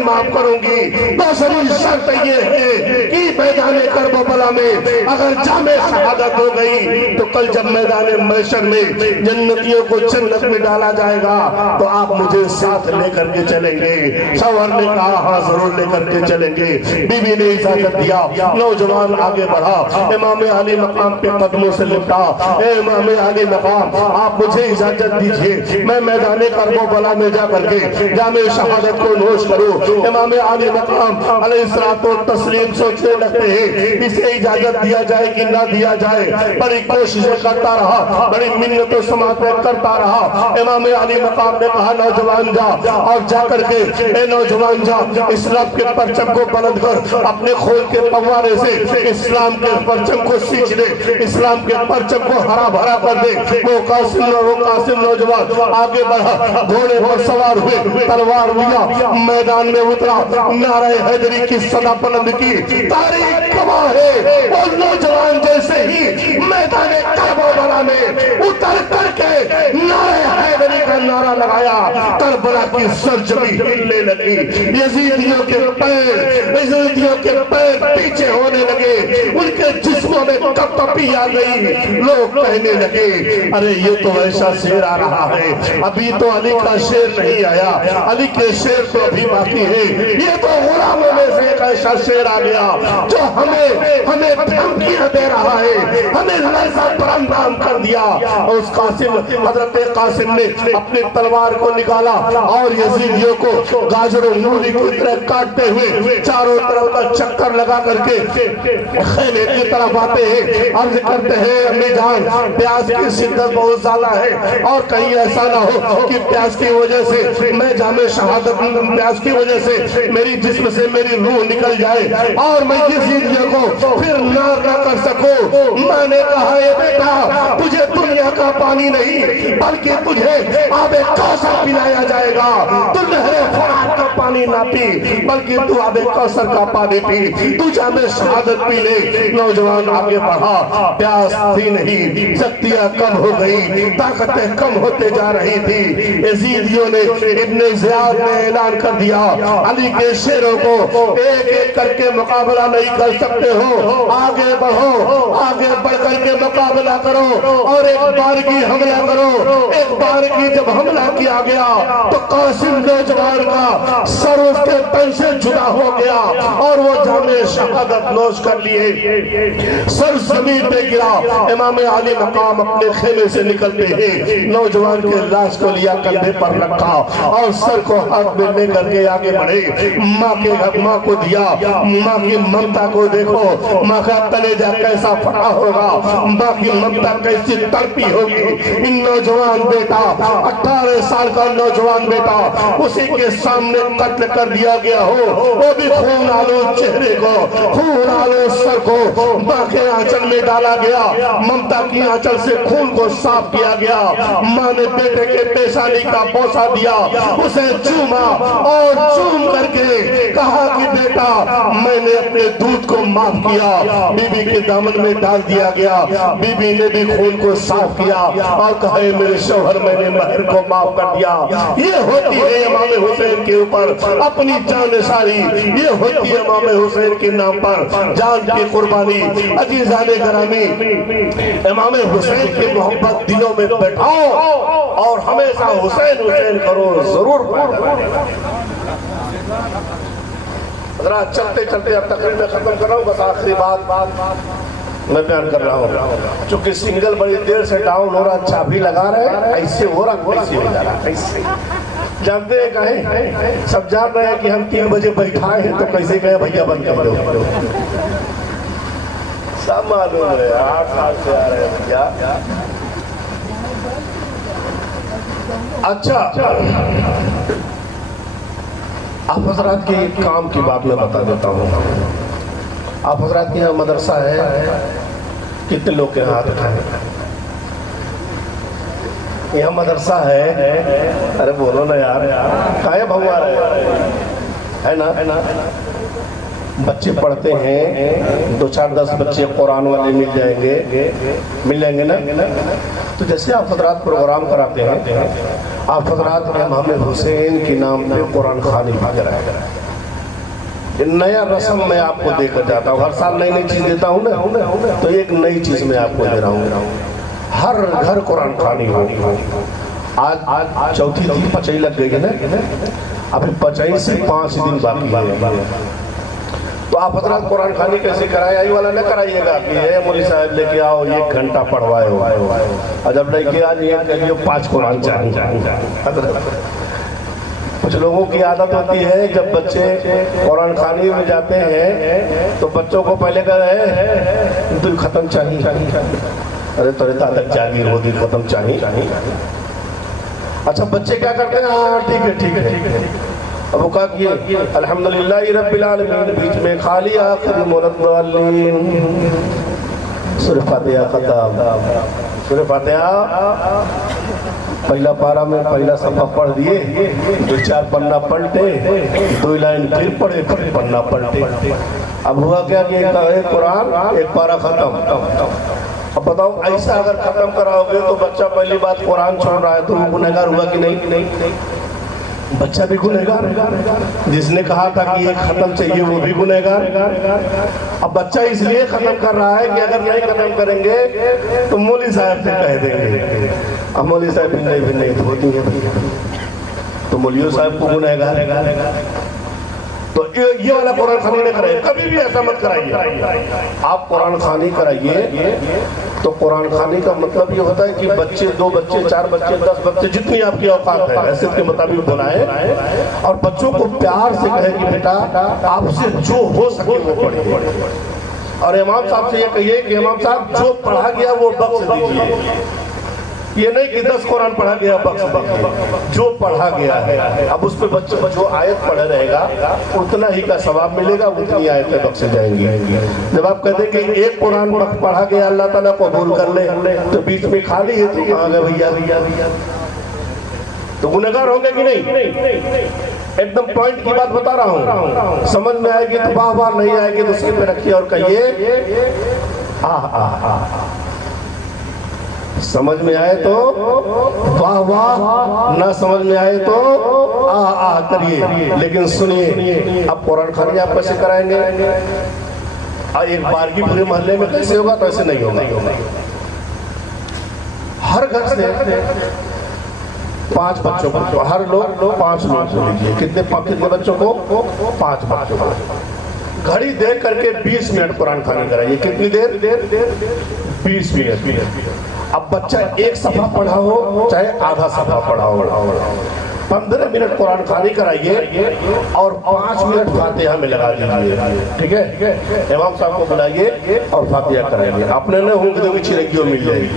معاف کروں گی۔ دوسری شرط یہ ہے کہ میدان کربلا میں اگر جامِ شہادت ہو گئی تو کل جب میدان محشر میں جنتیوں کو جنت میں ڈالا جائے گا تو آپ مجھے ساتھ لے کر کے چلیں گے۔ شوہر نے کہا ہاں ضرور لے کر کے چلیں گے۔ بیوی نے اجازت دیا، نوجوان آگے بڑھا، امام علی مقام پہ قدموں سے لپٹا، اے امام علی مقام آپ مجھے اجازت دیجئے میں میدان کربلا میں جا کر کے جامِ شہادت کو نوش کروں۔ امام علی مقام علیہ الصلوۃ والتسلیم سوچنے لگتے ہیں اسے اجازت دیا جائے کہ نہ دیا جائے، بڑی کوششیں کرتا رہا، بڑی منت و سماعتیں کرتا رہا۔ امام علی مقام نے کہا نوجوان جا، اور جا کر کے اے نوجوان جا اسلام کے پرچم کو بلند کر، اپنے خون کے پوارے سے اسلام کے پرچم کو سینچ دے، اسلام کے پرچم کو ہرا بھرا کر دے۔ وہ قاسم نوجوان آگے بڑھا، گھوڑے پر سوار ہوئے، تلوار لیا، میدان میں اترا، نعرہ حیدری کی صدا بلند کی۔ تاریخ گواہ ہے وہ نوجوان جیسے ہی میدان کربلا میں اتر کر کے نعرہ حیدری کا نعرہ لگایا، کربلا کی سرزمین ہلنے لگی، یزیدیوں کے پیر پیچھے ہونے لگے، ان کے جسموں میں کپکپی آ گئی۔ لوگ کہنے لگے ارے یہ تو ایسا شیر آ رہا ہے، ابھی تو علی کا شیر نہیں آیا، علی کے شیر تو ابھی باقی ہے، یہ تو غلاموں میں سے ایک ایسا شیر آ گیا جو ہمیں دھمکیاں دے رہا ہے، ہمیں لرزہ پرندام کر دیا۔ اس حضرت قاسم نے اپنی تلوار کو نکالا اور یزیدیوں کو گاجر و مولی کی طرح کاٹتے ہوئے چاروں طرف کا چکر لگا کر کے خیمے کی طرف آتے ہیں، عرض کرتے ہیں امی جان پیاس کی شدت بہت زیادہ ہے، اور کہیں ایسا نہ ہو کہ پیاس کی وجہ سے میں جامِ شہادت، پیاس کی وجہ سے میری جسم سے میری روح نکل جائے اور میں یزیدیوں کو پھر نار نہ کر سکوں۔ میں نے کہا اے بیٹا تجھے دنیا کا پانی نہیں بلکہ تجھے آب کوثر پلایا جائے گا، تو نہر فرات کا پانی نہ پی بلکہ تو آب کوثر کا پانی پی، تو جامِ شہادت پی لے۔ نوجوان آگے بڑھا، پیاس تھی نہیں، شکتیاں کم ہو گئی، طاقتیں کم ہوتے جا رہی تھی۔ یزیدیوں نے ابن زیاد نے اعلان کر دیا علی کے شیروں کو ایک ایک کر کے مقابلہ نہیں کر سکتے ہو، آگے بڑھو، آگے بڑھ کر کے مقابلہ کرو اور ایک بار کی حملہ کرو۔ ایک بار کی جب حملہ کیا گیا تو قاسم نوجوان کا سر اس کے تن سے جدا ہو گیا اور وہ جامِ شہادت نوش کر لیے، سر زمین پہ گرا۔ امام علی مقام اپنے خیمے سے نکلتے ہیں، نوجوان کے لاش کو لیا کندھے پر رکھا اور سر کو ہاتھ میں لے کر کے آگے بڑھے۔ ماں کو دیا، ماں کی ممتا کو دیکھو، ماں کا کلیجہ کیسا پھٹا ہوگا، ماں کی ممتا کیسی تڑپی ہوگی۔ ان نوجوان بیٹا 18 سال کا نوجوان بیٹا اسی کے سامنے قتل کر دیا گیا ہو، وہ بھی خون آلود چہرے کو، خون آلود سر کو ماں کے آنچل میں ڈالا گیا، ممتا کی آنچل سے خون کو صاف کیا گیا۔ ماں نے بیٹے کے پیشانی کا بوسہ دیا، اسے چوما اور چوم کر کے کہا کہ بیٹا میں نے اپنے دودھ کو معاف کیا، بی بی کے دامن میں ڈال دیا گیا، بی بی نے بھی خون کو صاف کیا اور کہا میرے شوہر میں نے مہر کو معاف کر دیا۔ یہ ہوتی ہے امام حسین کے اوپر اپنی جان ساری، یہ ہوتی ہے امام حسین کے نام پر جان کی قربانی۔ عزیزان گرامی، امام حسین کی محبت دلوں میں بیٹھاؤ اور ہمیشہ حسین حسین کرو، ضرور پائے گا۔ حضرات چلتے چلتے اب تقریر میں ختم کر رہا ہوں، بس آخری بات میں بیان کر رہا ہوں۔ چونکہ سنگل بڑی دیر سے ڈاؤن ہو رہا، چابی لگا رہے، ایسے ہو رہا، ایسے ہو جا رہا، ایسے جانتے ہیں کہیں سب جان رہے ہیں کہ ہم 3 بجے بیٹھائے ہیں تو کیسے کہیں بھیا بند کر دو، سب معلوم ہے 8 سال سے آ رہے ہیں بھیا۔ اچھا آپ حضرات کے ایک کام کی بات میں بتا دیتا ہوں۔ آپ حضرات کے یہاں مدرسہ ہے، کتنے لوگ کے ہاتھ اٹھائیں؟ یہاں مدرسہ ہے، ارے بولو نا یار، کائے بھوا رہے ہے نا؟ بچے پڑھتے ہیں، 2 4 10 بچے قرآن والے مل جائیں گے نا؟ تو جیسے آپ حضرات پروگرام کراتے ہیں، آپ حضرات امام حسین کے نام پہ قرآن خوانی بھی کرائے۔ نیا رسم میں آپ کو دے کر جاتا ہوں، ہر سال نئی نئی چیز دیتا ہوں نا، تو ایک نئی چیز میں آپ کو دے رہا ہوں، ہر گھر قرآن خوانی ہو۔ آج چوتھی تھی، پچائی لگ گئی ہے نا، ابھی پچائی سے 5 دن باقی ہے۔ تو آپ حضرات قرآن خوانی کیسے کرائے؟ آئی والا نہ کرائیے گا کہ اے مولی صاحب لے کے آؤ 1 گھنٹہ پڑھوائے ہو، اور جب لے کے آج یہ کہیے 5 قرآن چاہیے۔ کچھ لوگوں کی عادت ہوتی ہے جب بچے قرآن خوانی میں جاتے ہیں تو بچوں کو پہلے کہے دل ختم چاہیے، ارے ترتا تک جاگیر ہو، دل ختم چاہیے۔ اچھا بچے کیا کرتے ہیں؟ ہاں ٹھیک ہے، اب وہ کہا کہ الحمدللہ رب العالمین، بیچ میں خالی آخری مولد والین، سورہ فاتحہ ختم۔ سورہ فاتحہ پہلا پارہ میں پہلا صفحہ پڑھ دیے، 2 4 پنہ پلٹے، 2 لائن پھر پڑھے، پھر پنہ پلٹے۔ اب ہوا کیا کہ ایک قرآن 1 پارہ ختم۔ اب بتاؤ ایسا اگر ختم کراؤ گے تو بچہ پہلی بات قرآن چھوڑ رہا ہے تو وہ گنہگار ہوا کہ نہیں؟ بچہ بھی گنہگار ہے، جس نے کہا تھا کہ یہ ختم چاہیے وہ بھی گنہگار۔ اب بچہ اس لیے ختم کر رہا ہے کہ اگر نہیں ختم کریں گے تو مولی صاحب سے کہہ دیں گے، اب مولی صاحب بھی نہیں ہوتی ہے تو مولیوں صاحب کو گنہگار ہے۔ تو یہ والا قرآن خوانی نہیں کرائیے، کبھی بھی ایسا مت کرائیے۔ آپ قرآن خوانی کرائیے تو قرآن خوانی کا مطلب یہ ہوتا ہے کہ بچے 2 بچے 4 بچے 10 بچے جتنی آپ کی اوقات ہے حیثیت کے مطابق بنائیں، اور بچوں کو پیار سے کہے کہ بیٹا آپ سے جو ہو سکے وہ پڑھیے، اور امام صاحب سے یہ کہیے کہ امام صاحب جو پڑھا گیا وہ بخش دیجیے۔ یہ نہیں کہ 10 قرآن پڑھا گیا بخش دیجیے، جو پڑھا گیا ہے اب اس پہ بچے جو آیت پڑھے رہے گا اتنا ہی کا ثواب ملے گا، اتنی آیتیں بخشے جائیں گی۔ جب آپ کہتے ہیں کہ 1 قرآن پڑھا گیا اللہ تعالیٰ قبول کر لے تو بیچ میں خالی ہے تو کہاں گئے بھیا؟ تو گنہگار ہوں گے کہ نہیں؟ ایک دم پوائنٹ کی بات بتا رہا ہوں، سمجھ میں آئے گی تو واہ واہ، نہیں آئے گی تو سر پہ رکھیے اور کہیے سمجھ میں آئے تو واہ واہ، نہ سمجھ میں آئے تو کریے۔ لیکن سنیے، اب قرآن خوانی آپ کیسے کرائیں گے؟ ایک بارگی پورے محلے میں کیسے ہوگا؟ تو ایسے نہیں ہوگا۔ ہر گھر سے 5 بچوں کو، ہر لوگ 5 لوگ کو لیجیے۔ کتنے بچوں کو؟ 5 بچوں کو۔ گھڑی دیکھ کر کے 20 منٹ قرآن خوانی کرائیے۔ کتنی دیر؟ 20 منٹ۔ اب بچہ 1 صفحہ پڑھا ہو چاہے آدھا صفحہ پڑھا ہو، 15 منٹ قرآن خوانی کرائیے اور 5 منٹ فاتحہ میں لگا دیجیے، ٹھیک ہے؟ امام صاحب کو بلائیے اور فاتحہ کرائیے، اپنے نہ ہوں گے تو چرگیوں مل جائے گی۔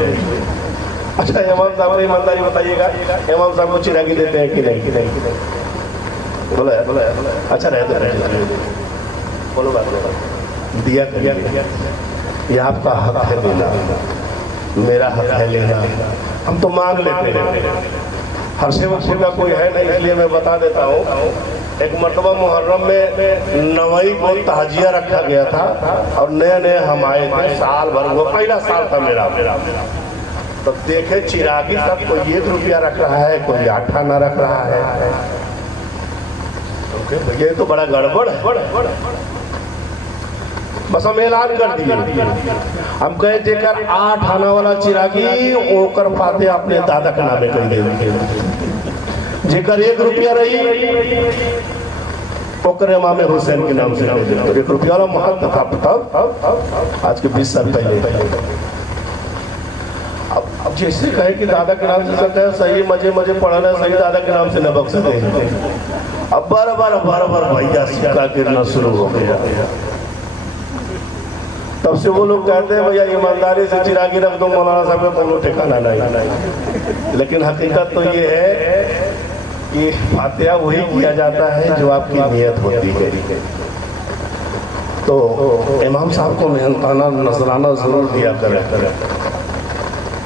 اچھا امام صاحب نے ایمانداری بتائیے گا، امام صاحب کو چراغی دیتے ہیں کہ نہیں؟ بولا اچھا رہتے بولو بات دیا کریے، یہ آپ کا حق ہے دینا، میرا حق ہے لینا، ہم تو مانگ لیتے ہیں۔ ہر سے وقت کا کوئی ہے نہیں، اس لیے میں بتا دیتا ہوں ایک مرتبہ محرم میں نوائی کو تہجیہ رکھا گیا تھا اور نئے نئے ہم آئے تھے، سال بھر وہ پہلا سال تھا میرا، تو دیکھے چراغی سب کوئی 1 روپیہ رکھ رہا ہے، کوئی 8 آنا رکھ رہا ہے، یہ تو بڑا گڑبڑ ہے۔ بس ہم اعلان کر دیے، ہم کہے جے کر 8 آنا والا چراغی او کر پاتے اپنے دادا کے نامے کہیں دے دیے، جے کر 1 روپیہ رہی او کر امام حسین کے نام سے 1 روپیہ والا محل تھا آج کے 20 سال پہلے۔ اب جیسے کہے کہ دادا کے نام سے سکتا ہے، صحیح مجھے پڑھنا ہے، صحیح دادا کے نام سے نہ بخش دیں، اب بار بار بھائیہ سکہ گرنا شروع ہو گیا۔ تب سے وہ لوگ کہتے ہیں بھیا ایمانداری سے چراغی رکھ دو مولانا صاحب کو تم لوگ ٹھکانہ نہیں، لیکن حقیقت تو یہ ہے کہ فاتحہ وہی کیا جاتا ہے جو آپ کی نیت ہوتی ہے۔ تو امام صاحب کو محنتانہ نذرانہ ضرور دیا کریں،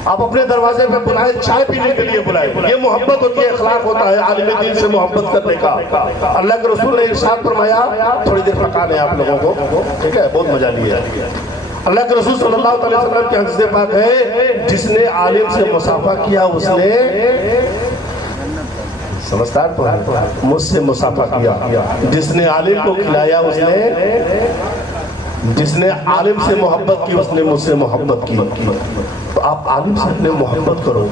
آپ اپنے دروازے پہ بلائیں، چائے پینے کے لیے بلائیں، یہ محبت ہوتی ہے، اخلاق ہوتا ہے عالم دین سے محبت کرنے کا۔ اللہ کے رسول نے ارشاد فرمایا، تھوڑی دیر پکا لیں آپ لوگوں کو، ٹھیک ہے، بہت مزہ لیا۔ اللہ کے رسول صلی اللہ علیہ وسلم کی حدیث پاک ہے، جس نے عالم سے مصافحہ کیا اس نے سمجھدار تو ہے، مجھ سے مصافحہ کیا، جس نے عالم کو کھلایا اس نے، جس نے عالم سے محبت کی اس نے مجھ سے محبت کی۔ تو آپ عالم سے اپنے محبت کرو،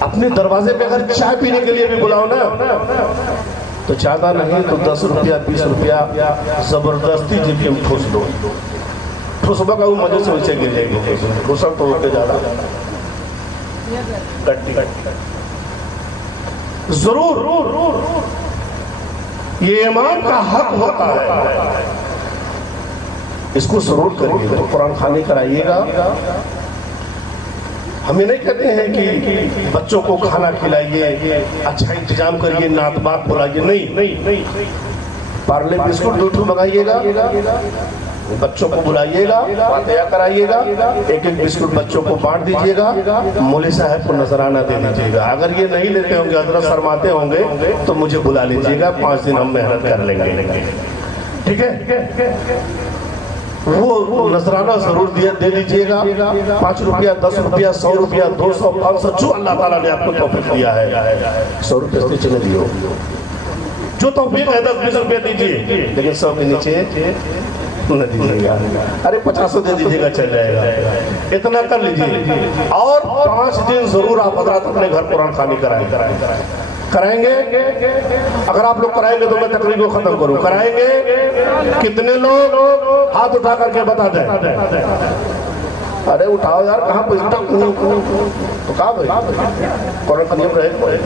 اپنے دروازے پہ اگر چائے پینے کے لیے بھی بلاؤ نا تو چاہتا نہیں تو 10 روپیہ 20 روپیہ زبردستی جب ہم ٹھوس دو، ٹھوسبہ کا وہ مجھے سے ویسے گر جائے گی، ٹھوسر تو ہوتے جا رہا کٹی ضرور یہ امام کا حق ہوتا ہے، اس کو ضرور کریے گا، قرآن خوانی کرائیے گا۔ ہم یہ نہیں کہتے ہیں کہ بچوں کو کھانا کھلائیے، اچھا انتظام کریے، نعت بات بلائیے، نہیں، پارلے بسکٹ 2 منگائیے گا، بچوں کو بلائیے گا، فاتحہ کرائیے گا، 1 بسکٹ بچوں کو بانٹ دیجئے گا، مولوی صاحب کو نذرانہ دے دیجئے گا۔ اگر یہ نہیں لیتے ہوں گے، حضرت فرماتے ہوں گے تو مجھے بلا لیجئے گا، 5 دن ہم محنت کر لیں گے، ٹھیک ہے؟ وہ نذرانہ ضرور دے دیجئے گا، 5 روپیہ 10 روپیہ 100 روپیہ 200 500 جو اللہ تعالیٰ نے آپ کو توفیق دیا ہے، 100 روپیہ سے نیچے نہ دیو، جو توفیق ہے 10-20 روپیہ دیجئے، لیکن 100 کے نیچے نہ دیجئے گا۔ ارے 50 دے دیجئے گا چل جائے گا، اتنا کر لیجئے۔ اور 5 دن ضرور آپ حضرات اپنے گھر قرآن خوانی کرائیں گے۔ اگر آپ لوگ کرائیں گے تو میں تقریر کو ختم کروں، کرائیں گے کتنے لوگ؟ ہاتھ اٹھا کر کے بتا دیں۔ ارے اٹھاؤ یار، کہاں پہ تو کہاں بھائی قرآن خوانی رہے؟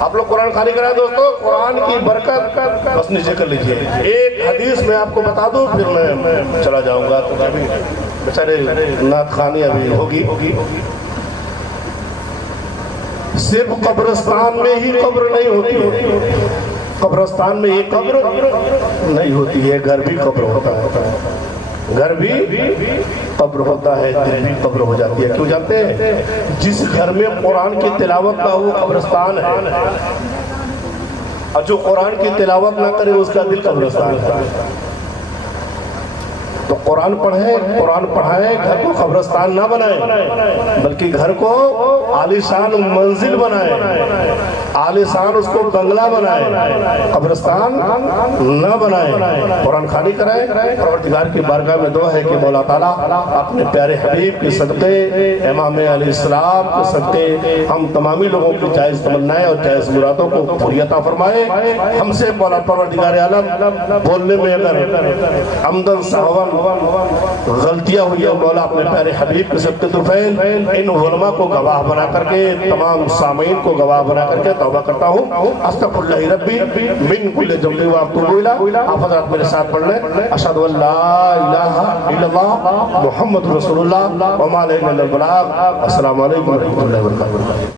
آپ لوگ قرآن خوانی کرائیں دوستو، قرآن کی برکت بس نیچے کر لیجئے۔ ایک حدیث میں آپ کو بتا دوں پھر میں چلا جاؤں گا، تو ابھی بیچارے نعت خوانی ابھی ہوگی۔ صرف قبرستان میں ہی قبر نہیں ہوتی، قبرستان میں ہی قبر نہیں ہوتی ہے، گھر بھی قبر ہوتا ہے، گھر بھی قبر ہوتا ہے، دل بھی قبر ہو جاتی ہے۔ کیوں جانتے ہیں؟ جس گھر میں قرآن کی تلاوت نہ ہو قبرستان ہے، اور جو قرآن کی تلاوت نہ کرے اس کا دل قبرستان ہے۔ تو قرآن پڑھیں، قرآن پڑھائیں، گھر کو قبرستان نہ بنائیں بلکہ گھر کو عالیشان منزل بنائیں، عالیشان اس کو بنگلہ بنائیں، قبرستان نہ بنائیں۔ قرآن خوانی کرائیں۔ پروردگار کی بارگاہ میں دعا ہے کہ مولا تعالیٰ اپنے پیارے حبیب کے صدقے، امام علیہ السلام کے صدقے ہم تمامی لوگوں کی جائز تمنائیں اور جائز مرادوں کو پوری عطا فرمائے۔ ہم سے مولا پروردگار عالم بولنے میں اگر عمدن سہون غلطیاں ہوئی ہے، مولا اپنے پیارے حبیب کے صدقے طفیل ان علماء کو گواہ بنا کر کے، تمام سامعین کو گواہ بنا کر کے توبہ کرتا ہوں۔ استغفر اللہ ربی من کل ذنب واتوب الیہ۔ آپ حضرات میرے ساتھ پڑھ لیں، اشہد ان لا الہ الا اللہ محمد رسول اللہ وما علینا الا البلاغ۔ السلام علیکم ورحمۃ اللہ وبرکاتہ۔